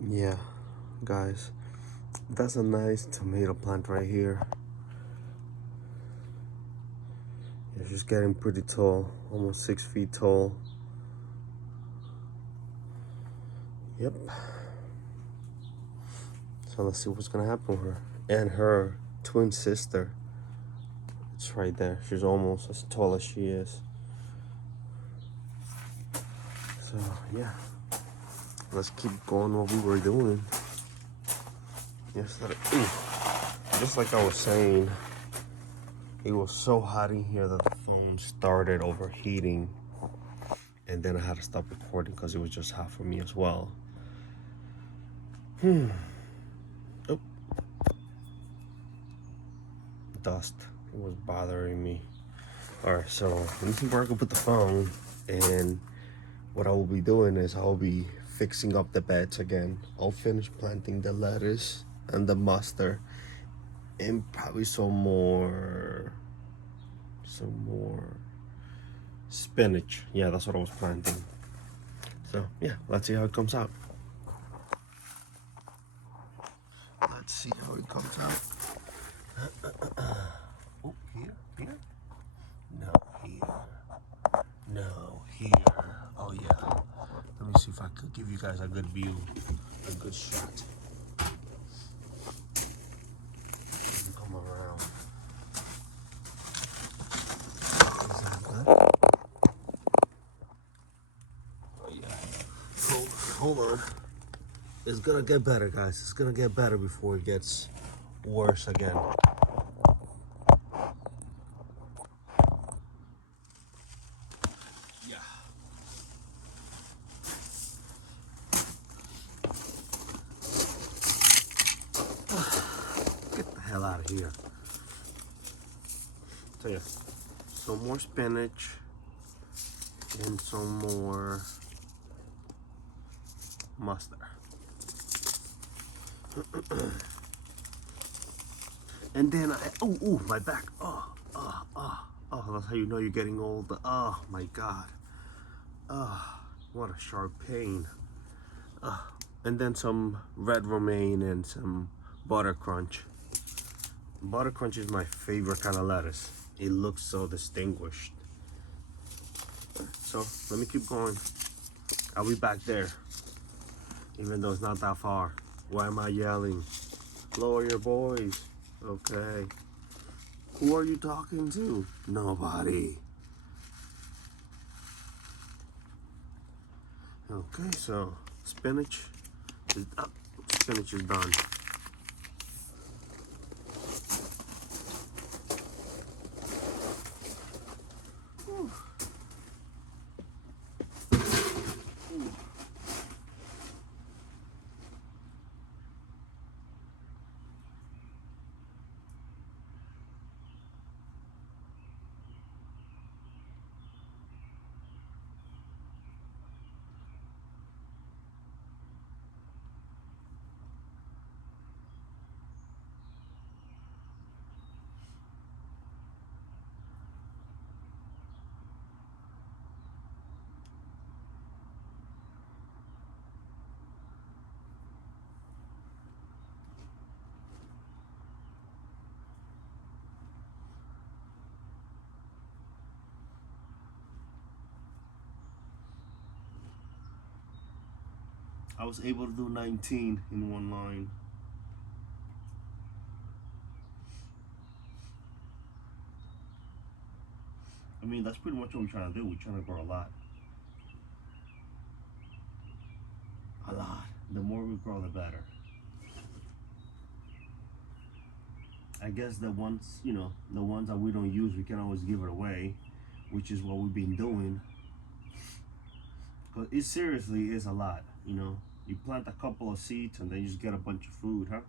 Yeah, guys, that's a nice tomato plant right here. It's just getting pretty tall, almost 6 feet tall. Yep. So let's see what's gonna happen with her. And her twin sister. It's right there. She's almost as tall as she is. So yeah, let's keep going what we were doing. Just like I was saying, it was so hot in here that the phone started overheating, and then I had to stop recording because it was just hot for me as well. Oh, dust. It was bothering me. Alright, so let me see where I can put the phone, and what I will be doing is I'll be fixing up the beds again. I'll finish planting the lettuce and the mustard and probably some more spinach. Yeah, that's what I was planting. So yeah, let's see how it comes out. Let's see how it comes out. Oh, here, no, here, no, here. Oh yeah. Let me see if I could give you guys a good view, a good shot. Come around. Is that good? Oh yeah. Hold on. It's gonna get better, guys. It's gonna get better before it gets worse again. Yeah. Get the hell out of here. So yeah, some more spinach and some more mustard. And then my back. That's how you know you're getting old. Oh my God. What a sharp pain. And then some red romaine and some butter crunch. Butter crunch is my favorite kind of lettuce. It looks so distinguished. So let me keep going. I'll be back there, even though it's not that far. Why am I yelling? Lower your voice. Okay. Who are you talking to? Nobody. Okay, so spinach is up. Spinach is done. I was able to do 19 in one line. I mean, that's pretty much what we're trying to do. We're trying to grow a lot. A lot. The more we grow, the better. I guess the ones, the ones that we don't use, we can always give it away, which is what we've been doing. Because it seriously is a lot. You plant a couple of seeds and then you just get a bunch of food, huh?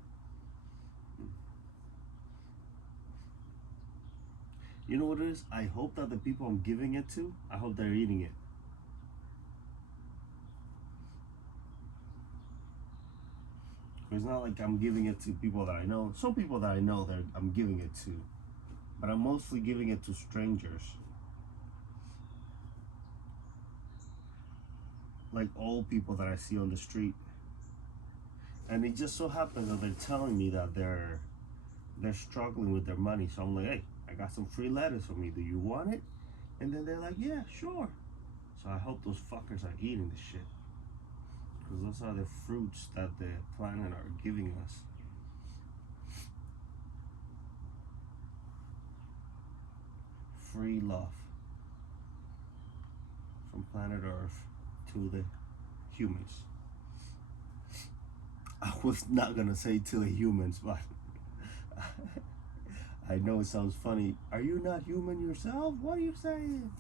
You know what it is? I hope that the people I'm giving it to, I hope they're eating it. It's not like I'm giving it to people that I know. Some people that I know that I'm giving it to, but I'm mostly giving it to strangers. Like old people that I see on the street. And it just so happens that they're telling me that they're struggling with their money. So I'm like, hey, I got some free lettuce for me. Do you want it? And then they're like, yeah, sure. So I hope those fuckers are eating the shit. Because those are the fruits that the planet are giving us. Free love from planet Earth to the humans. I was not gonna say to the humans, but I know it sounds funny. Are you not human yourself? What are you saying?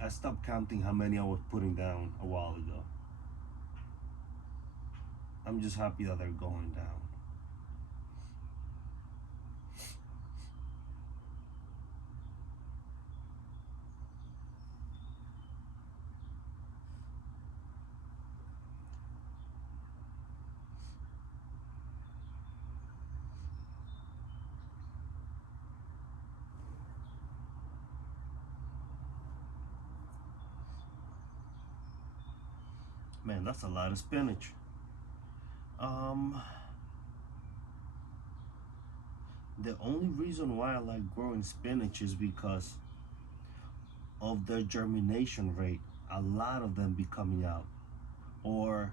I stopped counting how many I was putting down a while ago. I'm just happy that they're going down. Man, that's a lot of spinach. The only reason why I like growing spinach is because of their germination rate. A lot of them be coming out. Or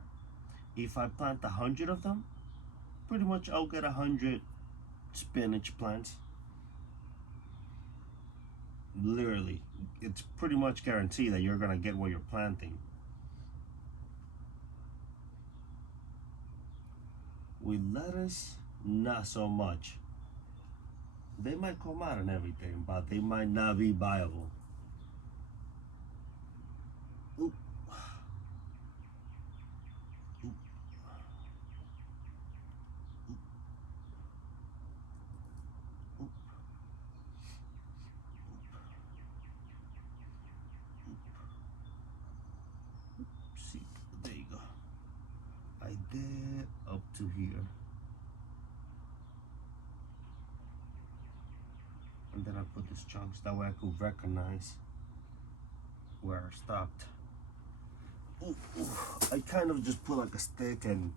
if I plant 100 of them, pretty much I'll get 100 spinach plants. Literally, it's pretty much guaranteed that you're gonna get what you're planting. With lettuce, not so much. They might come out and everything, but they might not be viable. Oop. Oop. Oop. Oop. See, there you go. I did up to here. And then I put these chunks, that way I could recognize where I stopped. Ooh, ooh. I kind of just put like a stick and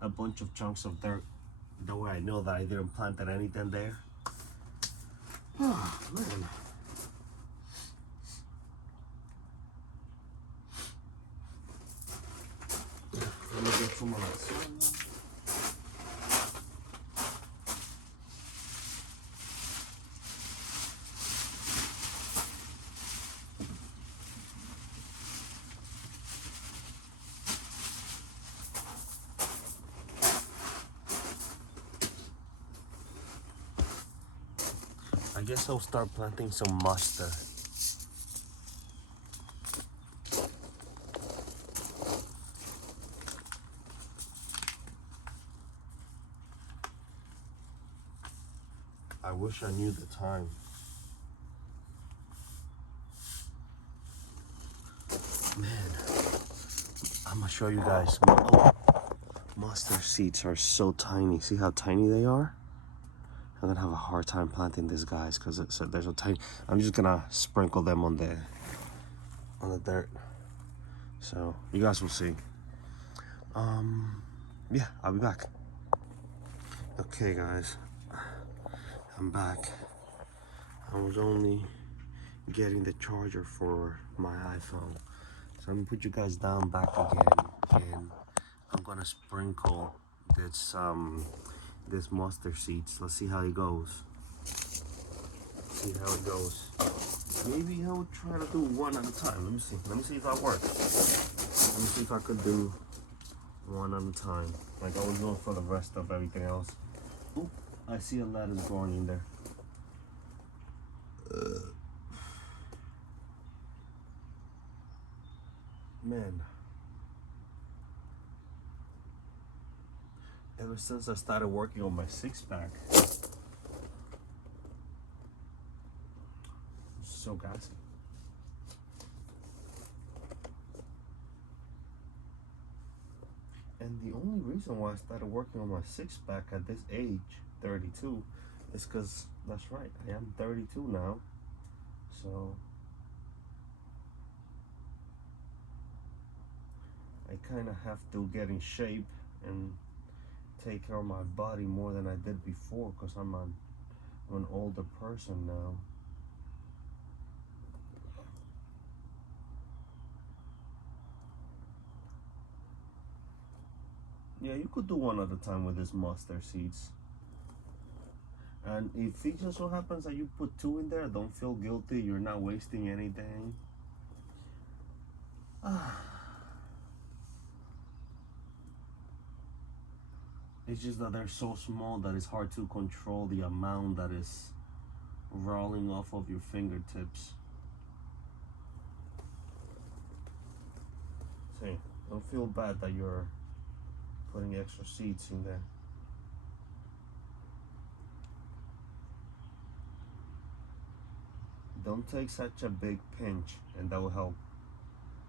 a bunch of chunks of dirt. That way I know that I didn't plant anything there. Oh, man. Let me get some of that soil. I guess I'll start planting some mustard. I wish I knew the time. Man, I'm gonna show you guys. Oh, mustard seeds are so tiny. See how tiny they are? I'm gonna have a hard time planting these guys because they're so tiny. I'm just gonna sprinkle them on the dirt. So you guys will see. Yeah, I'll be back. Okay, guys, I'm back. I was only getting the charger for my iPhone. So I'm gonna put you guys down back again, and I'm gonna sprinkle this mustard seeds. Let's see how it goes. See how it goes. Maybe I'll try to do one at a time. Let me see. Let me see if that works. Let me see if I could do one at a time, like I was doing for the rest of everything else. Oop, I see a lettuce growing in there. Man, ever since I started working on my six-pack, it's so gassy. And the only reason why I started working on my six-pack at this age, 32, is because, that's right, I am 32 now. So I kind of have to get in shape and take care of my body more than I did before, because I'm an older person now. Yeah, you could do one at a time with this mustard seeds. And if it just so happens that you put two in there, don't feel guilty. You're not wasting anything. It's just that they're so small that it's hard to control the amount that is rolling off of your fingertips. See, don't feel bad that you're putting extra seeds in there. Don't take such a big pinch, and that will help,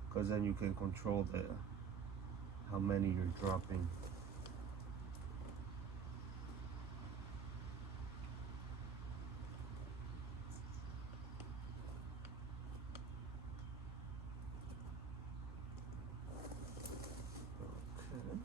because then you can control how many you're dropping. Okay.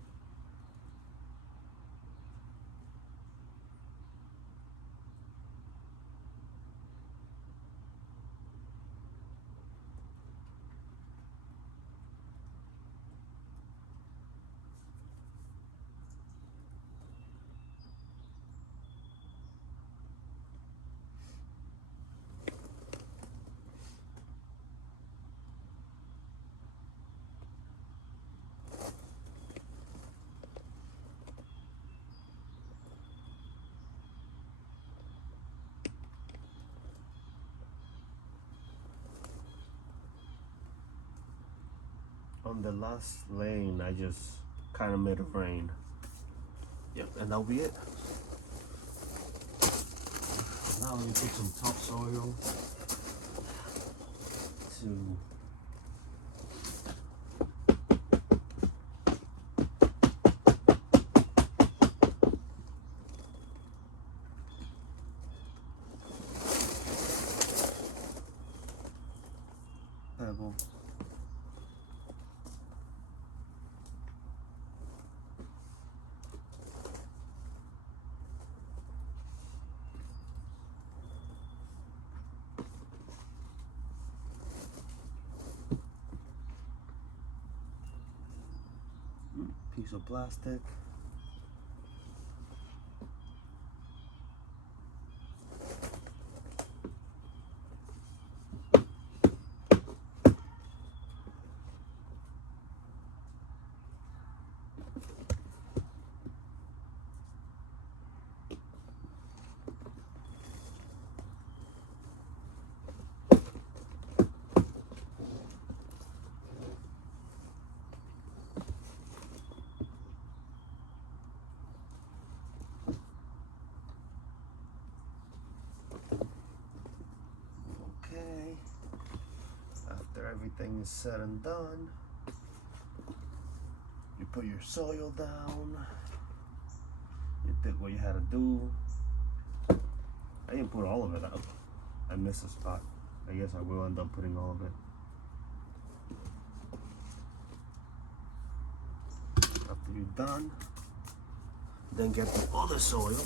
On the last lane, I just kind of made it rain. Yep, and that'll be it. Now let me put some topsoil to pebble. Piece of plastic. After everything is said and done, you put your soil down. You did what you had to do. I didn't put all of it out. I missed a spot. I guess I will end up putting all of it. After you're done, then get the other soil.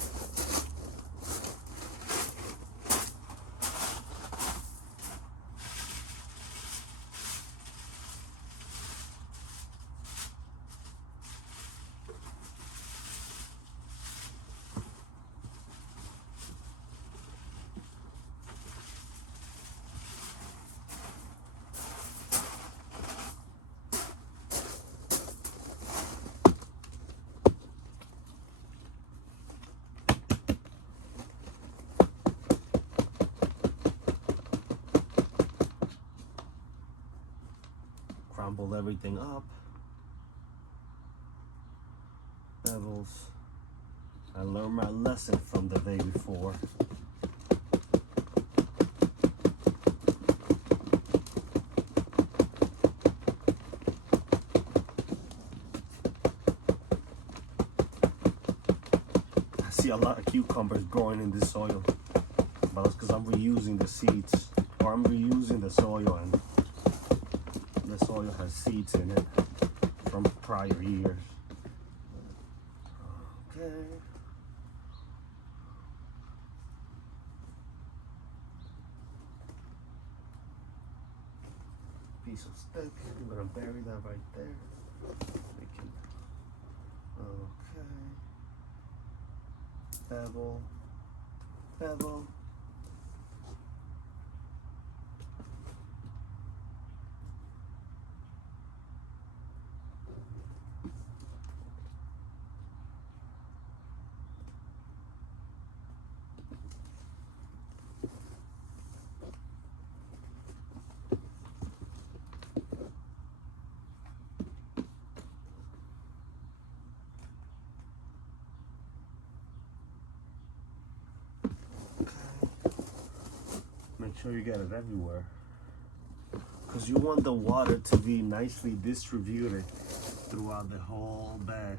Crumble everything up. Pebbles. I learned my lesson from the day before. see a lot of cucumbers growing in this soil, but it's because I'm reusing the seeds, or I'm reusing the soil, and the soil has seeds in it from prior years. Okay. Piece of stick. I'm gonna bury that right there. Okay. Bevel. Bevel. Make sure you get it everywhere, because you want the water to be nicely distributed throughout the whole bed.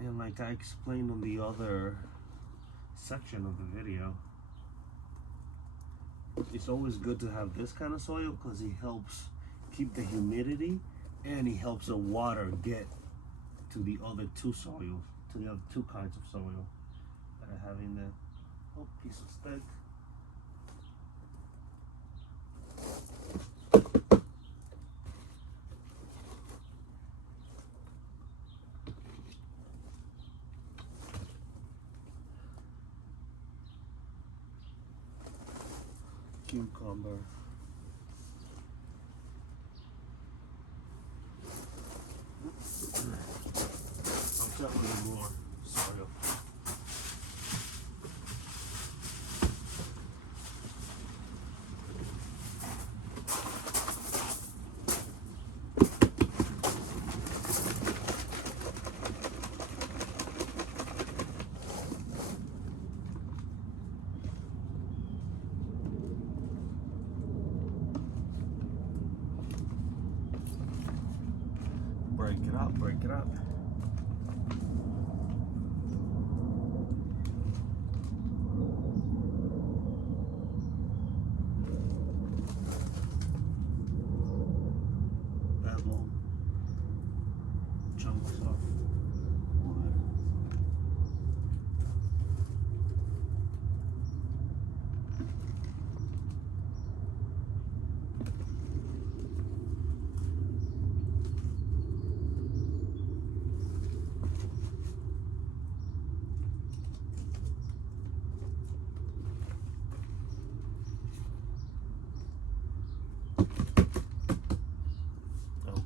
And like I explained on the other section of the video, it's always good to have this kind of soil because it helps keep the humidity and it helps the water get to the other two soils, to the other two kinds of soil that I have in there. Oh, piece of stick. Cucumber. I'll tell you more soil. Break it up, break it up. Bevel. Chunks of wood.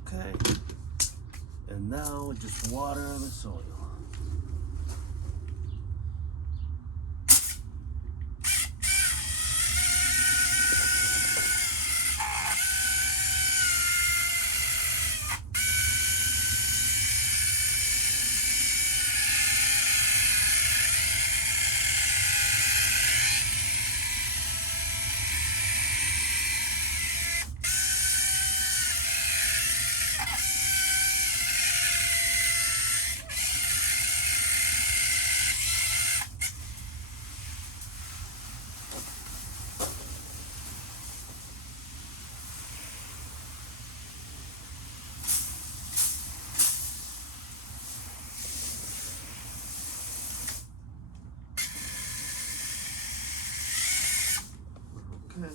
Okay, and now just water the soil. Okay.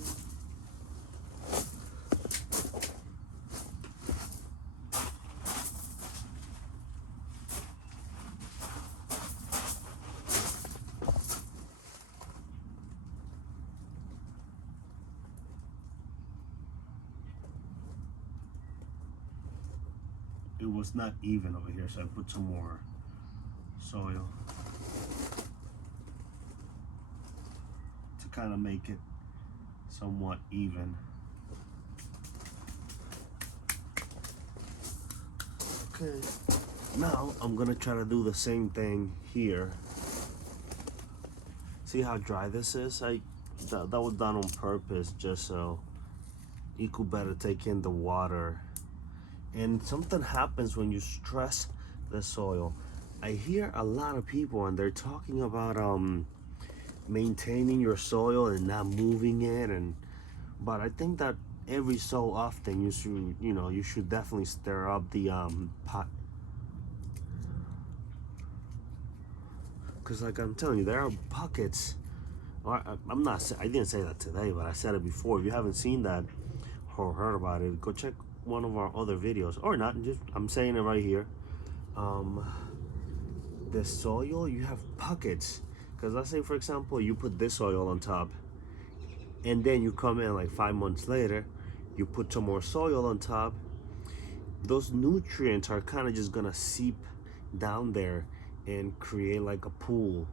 It was not even over here, so I put some more soil to kind of make it somewhat even. Okay, now I'm gonna try to do the same thing here. See how dry this is? That was done on purpose just so you could better take in the water And something happens when you stress the soil. I hear a lot of people and they're talking about maintaining your soil and not moving it, and but I think that every so often you should definitely stir up the pot, because like I'm telling you, there are pockets. I'm not, I didn't say that today, but I said it before. If you haven't seen that or heard about it, go check one of our other videos, or not. Just, I'm saying it right here. um the soil, you have pockets, because let's say for example you put this soil on top, and then you come in like 5 months later, you put some more soil on top. Those nutrients are kind of just gonna seep down there and create like a pool,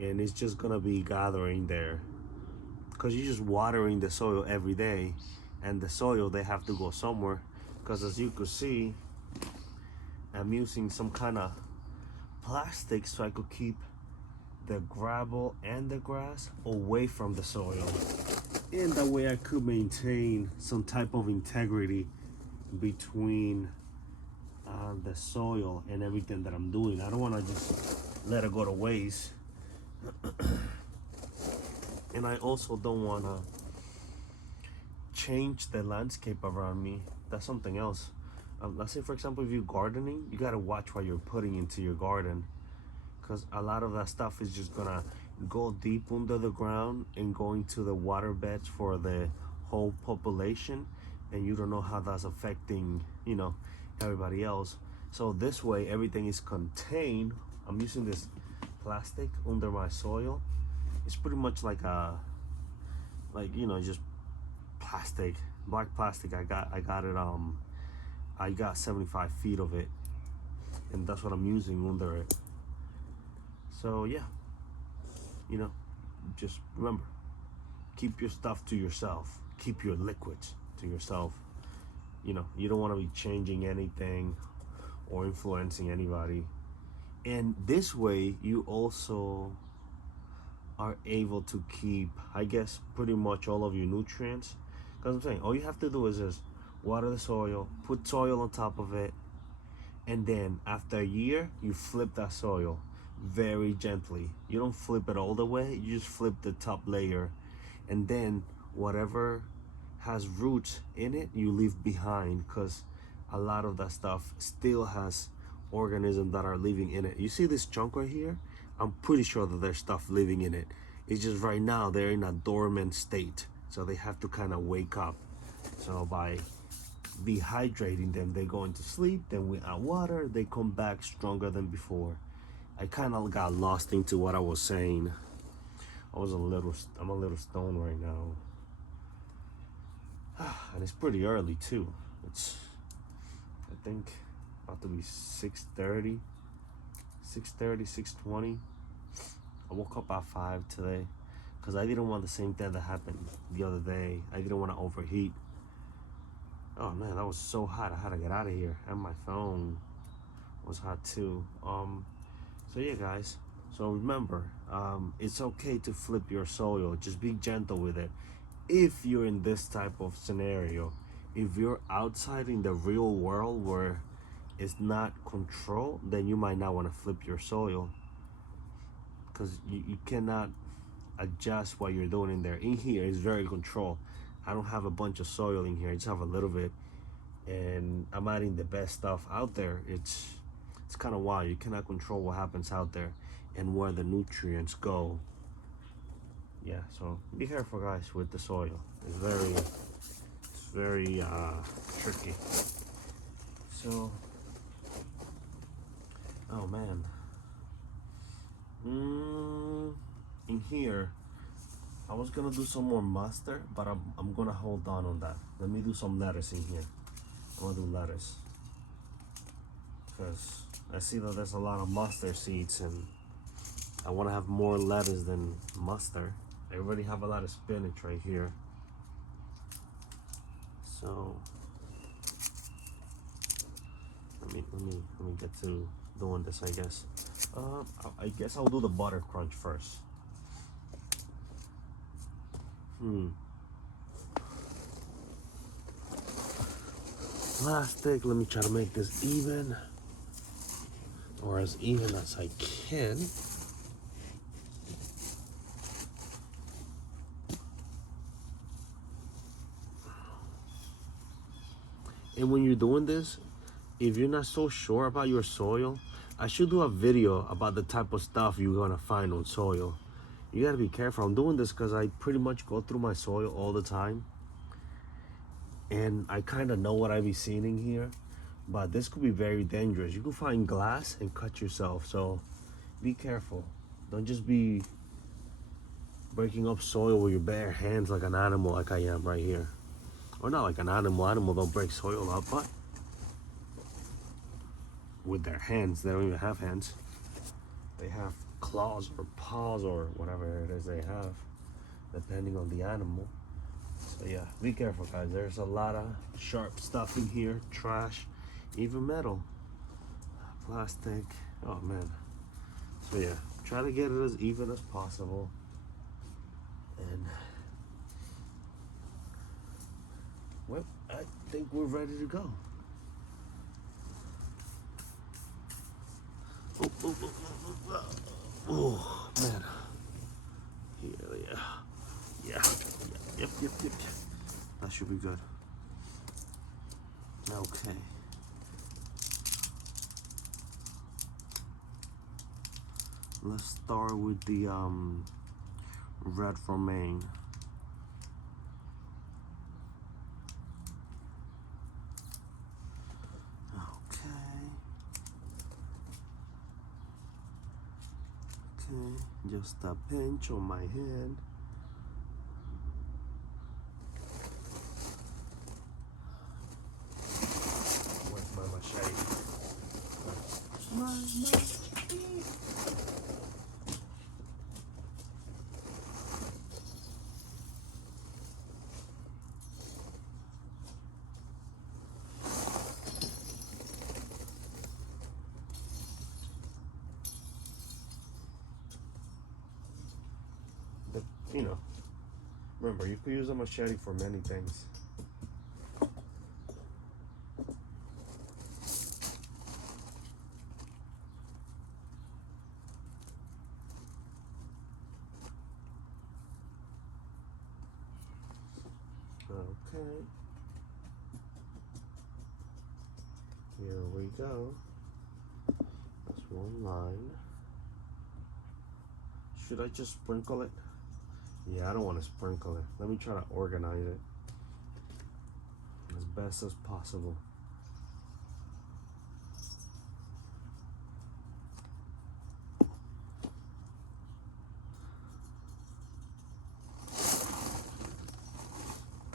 and it's just gonna be gathering there because you're just watering the soil every day, and the soil, they have to go somewhere, because as you could see, I'm using some kind of plastic so I could keep the gravel and the grass away from the soil, and that way I could maintain some type of integrity between the soil and everything that I'm doing. I don't want to just let it go to waste, and I also don't want to change the landscape around me. That's something else. Let's say for example, if you're gardening, you got to watch what you're putting into your garden, because a lot of that stuff is just gonna go deep under the ground and go into the water beds for the whole population, and you don't know how that's affecting, everybody else. So this way everything is contained. I'm using this plastic under my soil. It's pretty much like just plastic, black plastic. I got 75 feet of it, and that's what I'm using under it. So yeah, just remember, keep your stuff to yourself. Keep your liquids to yourself. You don't want to be changing anything or influencing anybody. And this way, you also are able to keep, I guess, pretty much all of your nutrients. Because I'm saying, all you have to do is just water the soil, put soil on top of it, and then after a year, you flip that soil very gently. You don't flip it all the way, you just flip the top layer, and then whatever has roots in it, you leave behind, because a lot of that stuff still has organisms that are living in it. You see this chunk right here? I'm pretty sure that there's stuff living in it. It's just right now they're in a dormant state, so they have to kind of wake up. So by dehydrating them, they go into sleep, then we add water, they come back stronger than before. I kind of got lost into what I was saying. I'm a little stoned right now. And it's pretty early too. It's, I think, about to be 6:30, 6:20. I woke up at 5 today because I didn't want the same thing that happened the other day. I didn't want to overheat. Oh man, that was so hot. I had to get out of here. And my phone was hot too. So yeah, guys. So remember, it's okay to flip your soil. Just be gentle with it. If you're in this type of scenario, if you're outside in the real world where it's not controlled, then you might not want to flip your soil, because you cannot adjust what you're doing in there. In here, it's very controlled. I don't have a bunch of soil in here. I just have a little bit, and I'm adding the best stuff out there. It's kind of wild. You cannot control what happens out there and where the nutrients go. Yeah, so be careful, guys, with the soil. It's very tricky. So, oh man, in here, I was gonna do some more mustard, but I'm gonna hold on that. Let me do some lettuce in here. I'm gonna do lettuce, because I see that there's a lot of mustard seeds, and I want to have more lettuce than mustard. I already have a lot of spinach right here. So let me get to doing this, I guess. I guess I'll do the butter crunch first. plastic. Let me try to make this even, or as even as I can. And when you're doing this, if you're not so sure about your soil, I should do a video about the type of stuff you're gonna find on soil. You gotta be careful. I'm doing this because I pretty much go through my soil all the time. And I kind of know what I be seeing in here. But this could be very dangerous. You could find glass and cut yourself. So be careful. Don't just be breaking up soil with your bare hands like an animal like I am right here. Or not like an animal. Animal don't break soil up, but with their hands. They don't even have hands. They have claws or paws or whatever it is they have, depending on the animal. So yeah, be careful, guys. There's a lot of sharp stuff in here. Trash, even metal, plastic. Oh man. So yeah, try to get it as even as possible. And well, I think we're ready to go. Oh man. Yeah. Yeah. Yep. That should be good. Okay. Let's start with the red romaine. Okay, just a pinch on my hand. Where's my machete? My machete. You know, remember, you could use a machete for many things. Okay. Here we go. That's one line. Should I just sprinkle it? Yeah, I don't want to sprinkle it. Let me try to organize it as best as possible.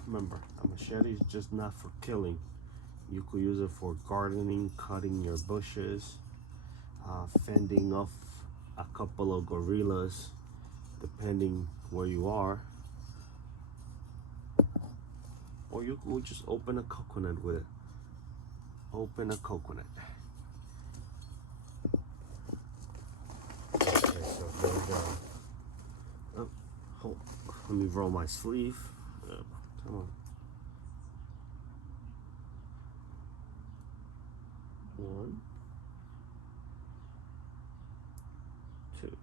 Remember, a machete is just not for killing. You could use it for gardening, cutting your bushes, fending off a couple of gorillas, depending where you are. Or you could just open a coconut with it. Open a coconut. Okay, so here we go. Oh, let me roll my sleeve. Come on. 1, 2.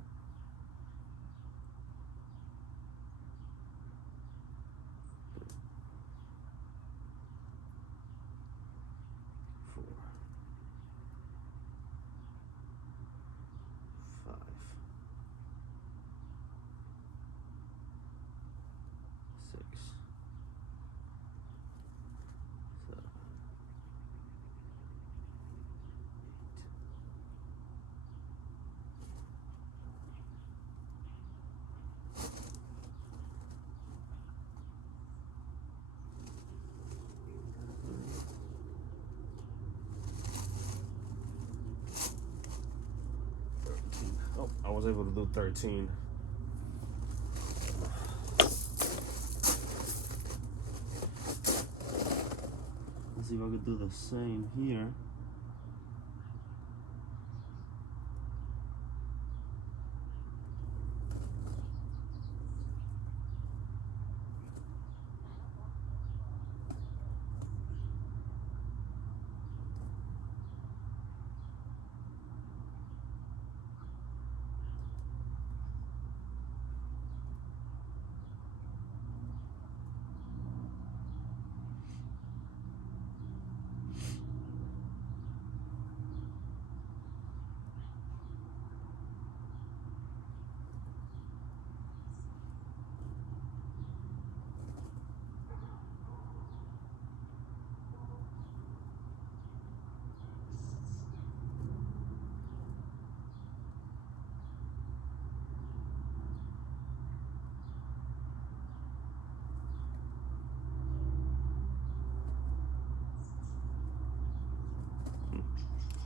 4, 5, 6, 7, 13. Oh, I was able to do 13. Let's see if I could do the same here.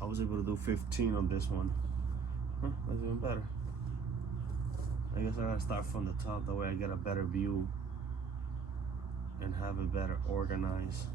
I was able to do 15 on this one. Huh, that's even better. I guess I gotta start from the top, that way I get a better view and have it better organized.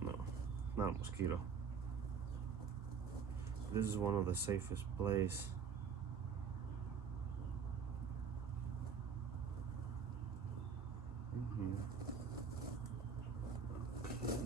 No, not a mosquito. This is one of the safest places. Okay.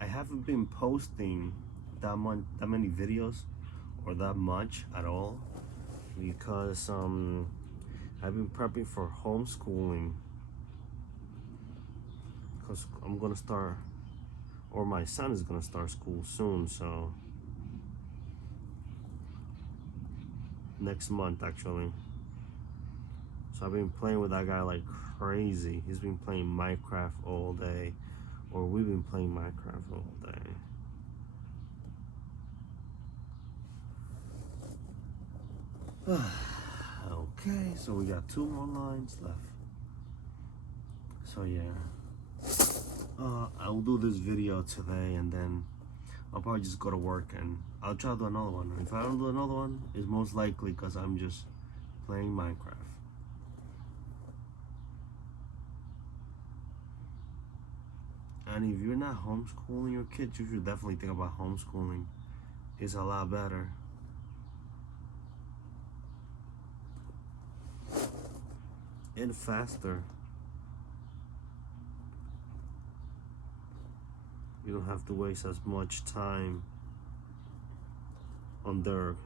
I haven't been posting that many videos or that much at all because I've been prepping for homeschooling because I'm gonna start, or my son is gonna start school soon, so next month actually. So I've been playing with that guy like crazy. He's been playing Minecraft all day, or we've been playing Minecraft all day. Okay, so we got 2 more lines left. So yeah, I'll do this video today and then I'll probably just go to work and I'll try to do another one. If I don't do another one, it's most likely because I'm just playing Minecraft. And if you're not homeschooling your kids, you should definitely think about homeschooling. It's a lot better. And faster. You don't have to waste as much time on their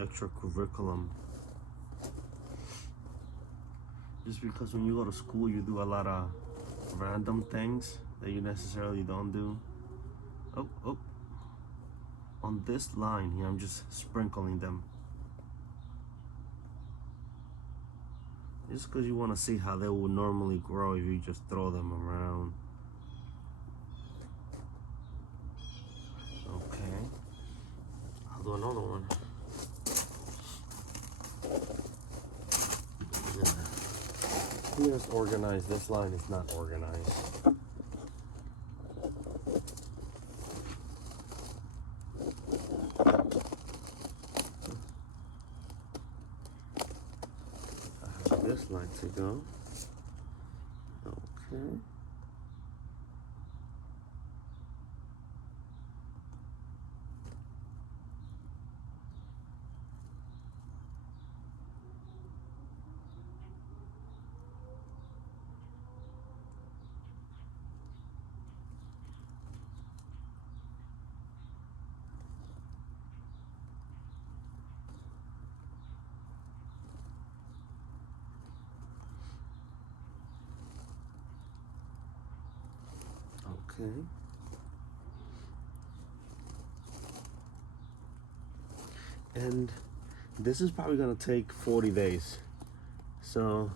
extra curriculum. Just because when you go to school, you do a lot of random things that you necessarily don't do. Oh. On this line here, I'm just sprinkling them. Just because you want to see how they would normally grow if you just throw them around. Okay. I'll do another one. Here's organized. This line is not organized. I have this line to go. Okay. Okay. And this is probably gonna take 40 days. So,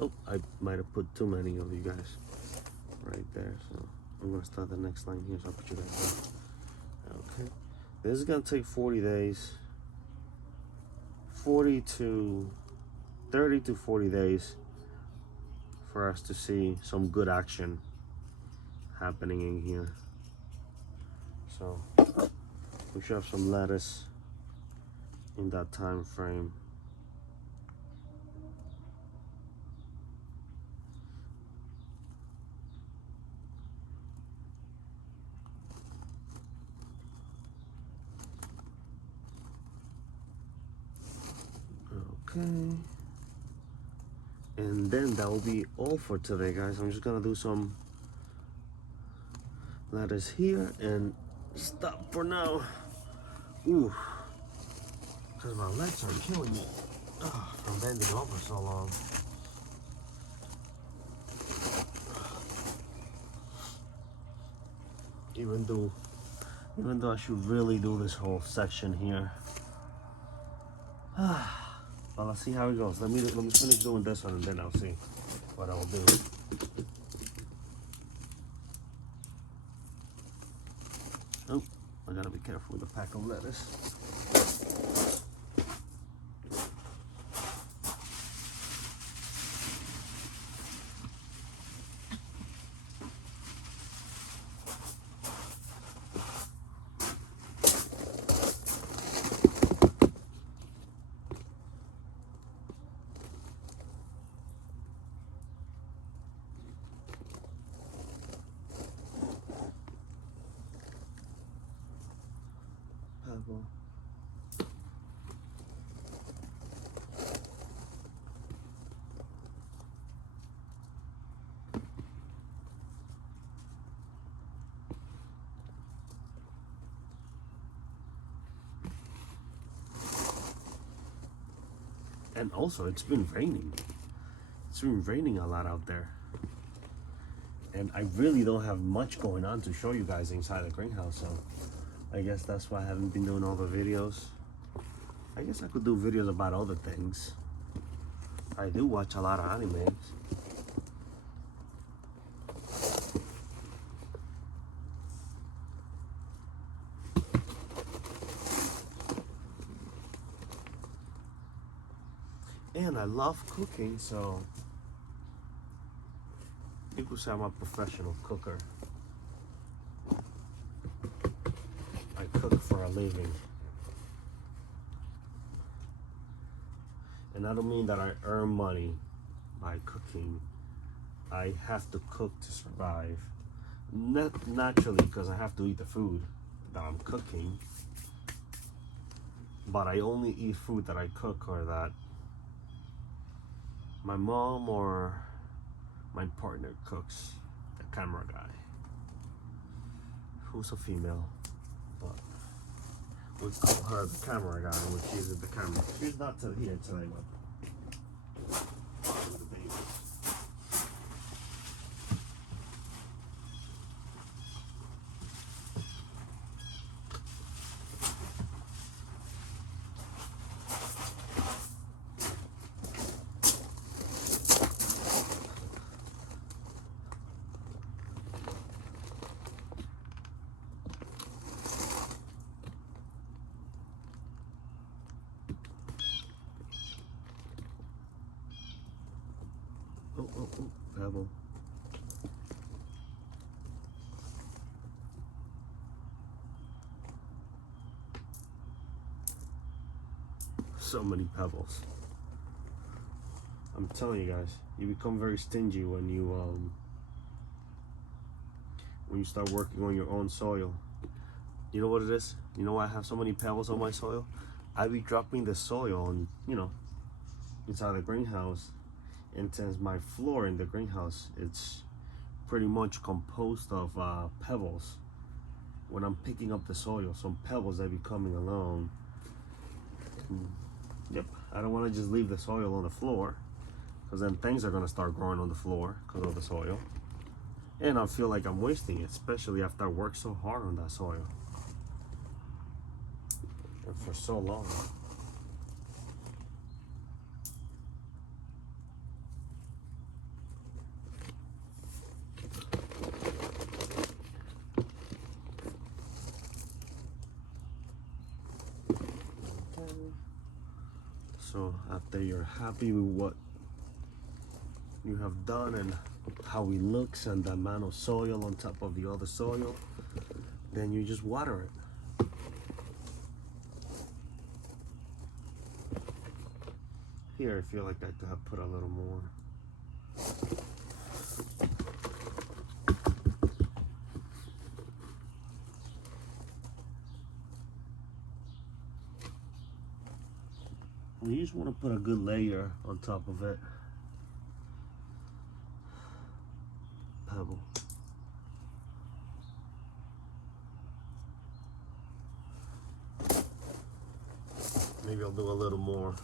oh, I might have put too many of you guys right there. So I'm gonna start the next line here. So I'll put you guys there. Okay. This is gonna take 40 days. 30 to 40 days for us to see some good action happening in here. So we should have some lettuce in that time frame. Okay. And then that will be all for today, guys. I'm just gonna do some lettuce here and stop for now. Ooh, because my legs are killing me. From bending over so long. Even though I should really do this whole section here. Well, let's see how it goes. Let me finish doing this one and then I'll see what I'll do. Oh, I gotta be careful with the pack of lettuce. Pebble. And also, it's been raining. It's been raining a lot out there. And I really don't have much going on to show you guys inside the greenhouse, so I guess that's why I haven't been doing all the videos. I guess I could do videos about other things. I do watch a lot of animes. And I love cooking, so you could say I'm a professional cooker. I cook for a living. And I don't mean that I earn money by cooking. I have to cook to survive. Not naturally, because I have to eat the food that I'm cooking. But I only eat food that I cook or that my mom or my partner cooks, the camera guy, who's a female, but we call her the camera guy when she's at the camera. She's not here today, but the baby. Oh, pebble. So many pebbles. I'm telling you guys, you become very stingy when you start working on your own soil. You know what it is? You know why I have so many pebbles on my soil? I be dropping the soil on, inside the greenhouse. And since my floor in the greenhouse, it's pretty much composed of pebbles. When I'm picking up the soil, some pebbles that be coming along. Yep, I don't want to just leave the soil on the floor, because then things are going to start growing on the floor because of the soil. And I feel like I'm wasting it, especially after I worked so hard on that soil. And for so long. So after you're happy with what you have done and how it looks and the amount of soil on top of the other soil, then you just water it. Here I feel like I could have put a little more. You just want to put a good layer on top of it. Pebble. Maybe I'll do a little more.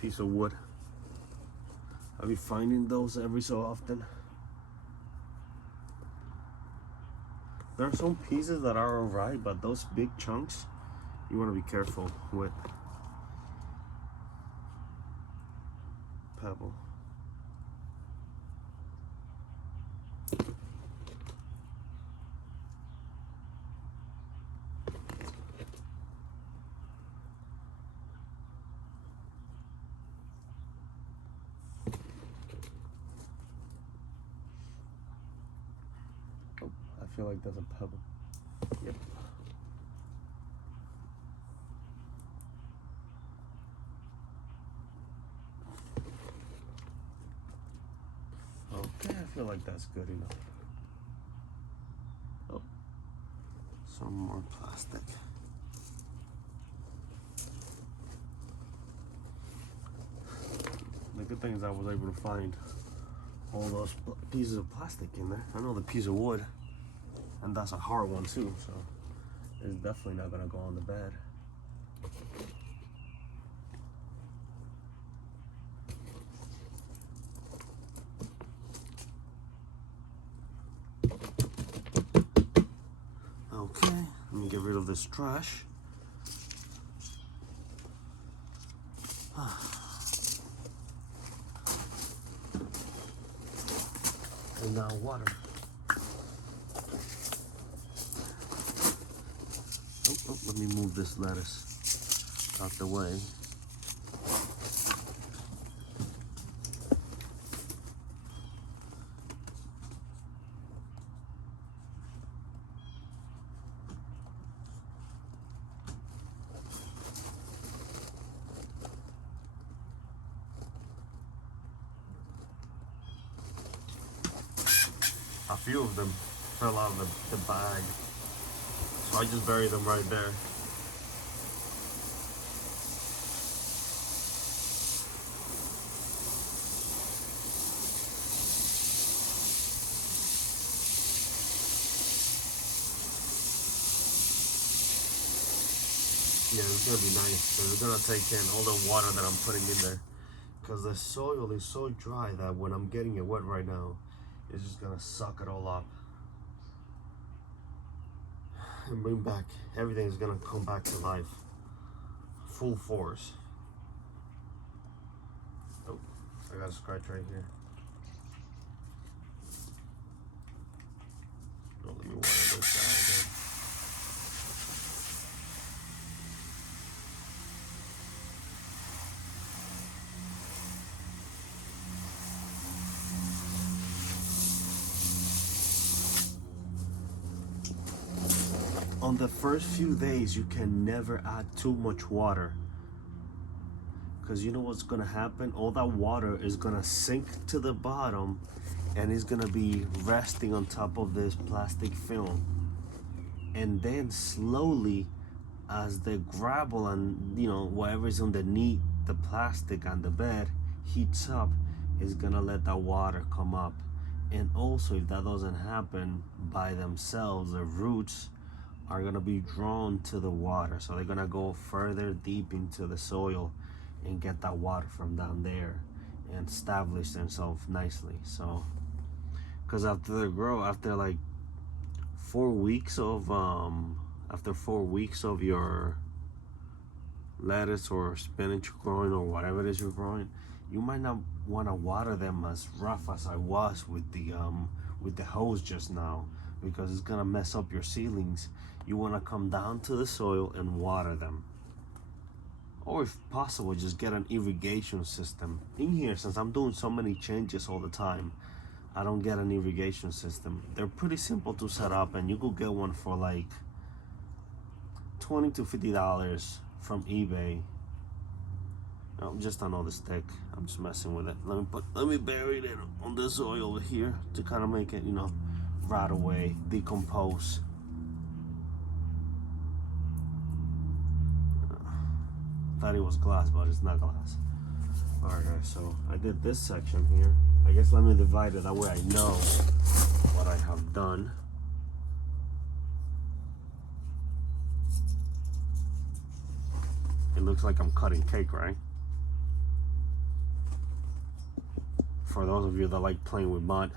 Piece of wood. I'll be finding those every so often. There are some pieces that are alright, but those big chunks, you want to be careful with. Pebble. I feel like that's a pebble. Yep. Okay, I feel like that's good enough. Oh, some more plastic. The good thing is I was able to find all those pieces of plastic in there. I know the piece of wood, and that's a hard one too, so it's definitely not gonna go on the bed. Okay, let me get rid of this trash. And now water. Oh, let me move this lettuce out the way. A few of them fell out of the bag, so I just buried them right there. Yeah, it's gonna be nice, because it's gonna take in all the water that I'm putting in there, because the soil is so dry that when I'm getting it wet right now, it's just gonna suck it all up and bring back, everything's gonna come back to life, full force. Oh, I got a scratch right here. Oh, let me water this guy again. On the first few days, you can never add too much water, because you know what's gonna happen? All that water is gonna sink to the bottom and it's gonna be resting on top of this plastic film, and then slowly, as the gravel and whatever's underneath the plastic on the bed heats up, is gonna let that water come up. And also, if that doesn't happen by themselves, the roots are gonna be drawn to the water, so they're gonna go further deep into the soil and get that water from down there and establish themselves nicely. So, because after they grow, after like 4 weeks of after 4 weeks of your lettuce or spinach growing, or whatever it is you're growing, you might not want to water them as rough as I was with the hose just now, because it's gonna mess up your seedlings. You want to come down to the soil and water them. or if possible, just get an irrigation system. In here, since I'm doing so many changes all the time, I don't get an irrigation system. They're pretty simple to set up, and you could get one for like $20 to $50 from eBay. Just another stick. I'm just messing with it. Let me bury it on this soil over here to kind of make it, you know, right away decompose. Thought it was glass, but it's not glass. Alright guys, so I did this section here. I guess let me divide it, that way I know what I have done. It looks like I'm cutting cake, right? For those of you that like playing with mud.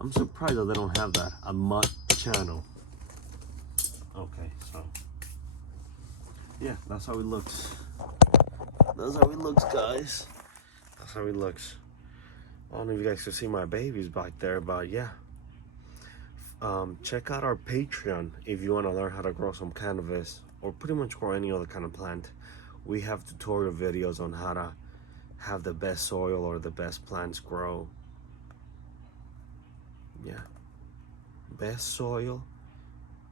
I'm surprised that they don't have that, a mud channel. Okay, so yeah, that's how it looks. That's how it looks, guys. That's how it looks. I don't know if you guys can see my babies back there, but yeah. Check out our Patreon if you want to learn how to grow some cannabis or pretty much grow any other kind of plant. We have tutorial videos on how to have the best soil or the best plants grow. Yeah, best soil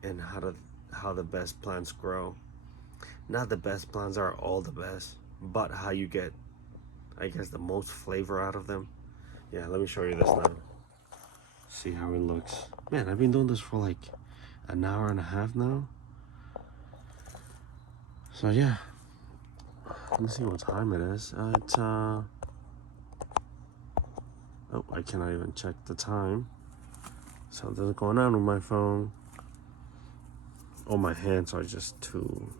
and how the best plants grow. Not the best plants are all the best, but how you get, I guess, the most flavor out of them. Yeah, let me show you this now. See how it looks. Man, I've been doing this for like an hour and a half now. So yeah, let me see what time it is. It's oh, I cannot even check the time. Something's going on with my phone. Oh, my hands are just too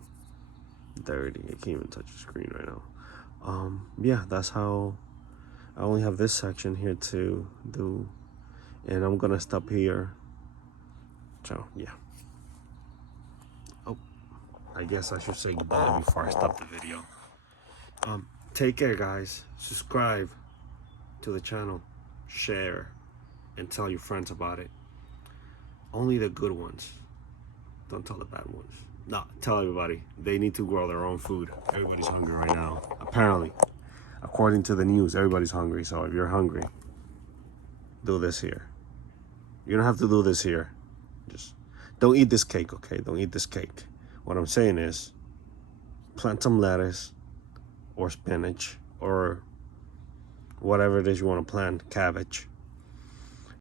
dirty. I can't even touch the screen right now. Yeah, that's how. I only have this section here to do, and I'm gonna stop here. So yeah. Oh, I guess I should say goodbye before I stop the video. Take care, guys. Subscribe to the channel, share, and tell your friends about it. Only the good ones. Don't tell the bad ones. No, tell everybody. They need to grow their own food. Everybody's hungry right now. Apparently, according to the news, everybody's hungry. So if you're hungry, do this here. You don't have to do this here. Just don't eat this cake, okay? Don't eat this cake. What I'm saying is, plant some lettuce or spinach or whatever it is you want to plant, cabbage.